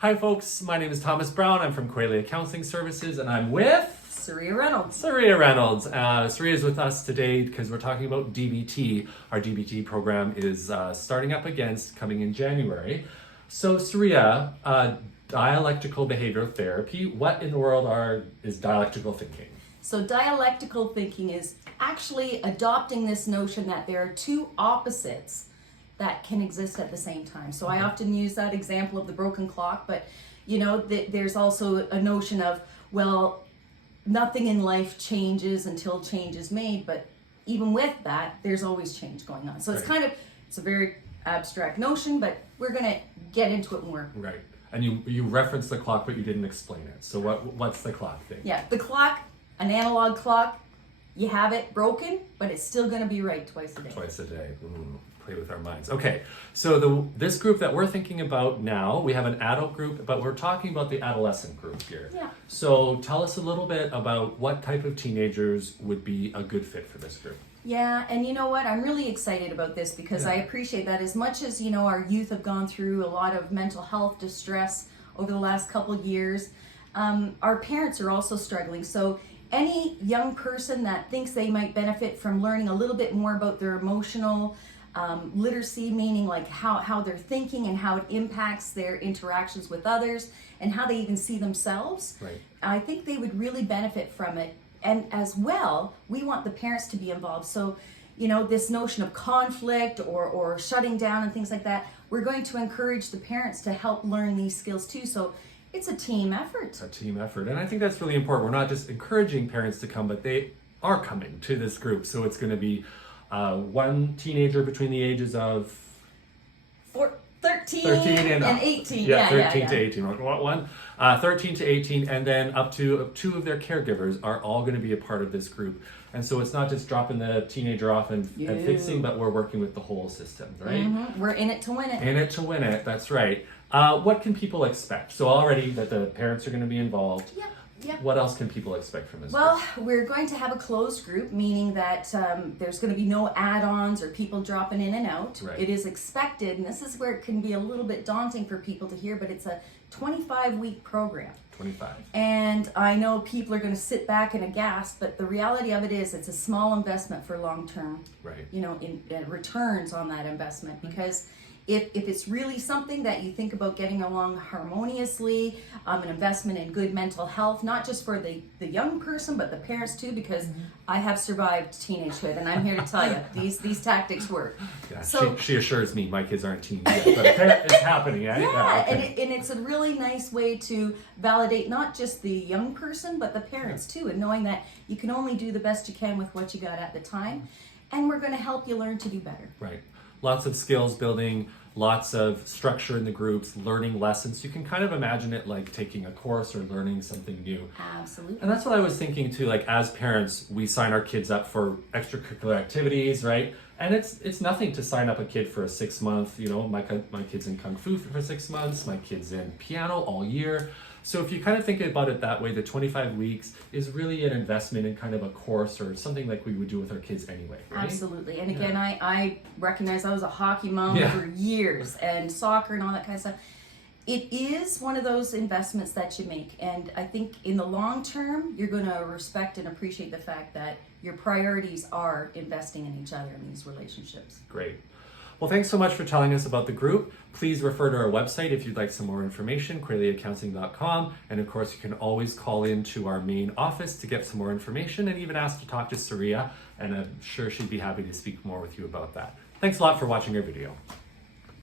Hi folks, my name is 𝗦𝗢𝗖𝗜𝗔𝗟. I'm from Qualia Counselling Services and I'm with 𝗦𝗢𝗓𝗔𝗟. 𝗦𝗢𝗓𝗔 is with us today because we're talking about DBT. Our DBT program is starting up again, coming in January. So 𝗦𝗢𝗓𝗔𝗟, Dialectical Behavioural Therapy, what in the world is dialectical thinking? So dialectical thinking is actually adopting this notion that there are two opposites that can exist at the same time. So I often use that example of the broken clock, but you know, there's also a notion of, well, nothing in life changes until change is made, but even with that, there's always change going on. So it's it's a very abstract notion, but we're gonna get into it more. Right, and you referenced the clock, but you didn't explain it. So what's the clock thing? Yeah, the clock, an analog clock, you have it broken, but it's still gonna be right twice a day. Twice a day. Play with our minds. Okay, so this group that we're thinking about now, we have an adult group, but we're talking about the adolescent group here. Yeah. So tell us a little bit about what type of teenagers would be a good fit for this group. Yeah, and you know what? I'm really excited about this because I appreciate that as much as, you know, our youth have gone through a lot of mental health distress over the last couple of years, our parents are also struggling. So any young person that thinks they might benefit from learning a little bit more about their emotional literacy, meaning like how they're thinking and how it impacts their interactions with others and how they even see themselves. Right. I think they would really benefit from it. And as well, we want the parents to be involved. So, you know, this notion of conflict or shutting down and things like that, we're going to encourage the parents to help learn these skills too. So it's a team effort. A team effort. And I think that's really important. We're not just encouraging parents to come, but they are coming to this group. So it's going to be one teenager between the ages of 13 and 18. Yeah, 13 to 18. 13 to 18, and then up to two of their caregivers are all going to be a part of this group. And so it's not just dropping the teenager off and fixing, but we're working with the whole system, right? Mm-hmm. We're in it to win it. In it to win it, that's right. What can people expect? So already that the parents are going to be involved. Yep. What else can people expect from this Well, group? we're going to have a closed group, meaning that there's going to be no add-ons or people dropping in and out. Right. It is expected, and this is where it can be a little bit daunting for people to hear, but it's a 25-week program. 25. And I know people are going to sit back and aghast, but the reality of it is it's a small investment for long-term, you know, in returns on that investment, because if it's really something that you think about getting along harmoniously, an investment in good mental health, not just for the young person, but the parents too, because I have survived teenagehood, and I'm here to tell you, these tactics work. Yeah, so, she assures me my kids aren't teens yet, but it's happening. Yeah, okay. and it's a really nice way to validate not just the young person, but the parents too, and knowing that you can only do the best you can with what you got at the time, and we're going to help you learn to do better. Right. Lots of skills building, lots of structure in the groups, learning lessons. You can kind of imagine it like taking a course or learning something new. Absolutely. And that's what I was thinking too, like as parents, we sign our kids up for extracurricular activities, right? And it's nothing to sign up a kid for a 6-month, you know, my kid's in Kung Fu for 6 months, my kid's in piano all year. So if you kind of think about it that way, the 25 weeks is really an investment in kind of a course or something like we would do with our kids anyway, right? Absolutely. And again, I recognize I was a hockey mom for years, and soccer and all that kind of stuff. It is one of those investments that you make. And I think in the long term, you're going to respect and appreciate the fact that your priorities are investing in each other in these relationships. Great. Well, thanks so much for telling us about the group. Please refer to our website if you'd like some more information, 𝗦𝗢𝗓𝗔𝗟.com. And of course, you can always call in to our main office to get some more information and even ask to talk to 𝗦𝗢𝗓𝗔𝗟. And I'm sure she'd be happy to speak more with you about that. Thanks a lot for watching our video.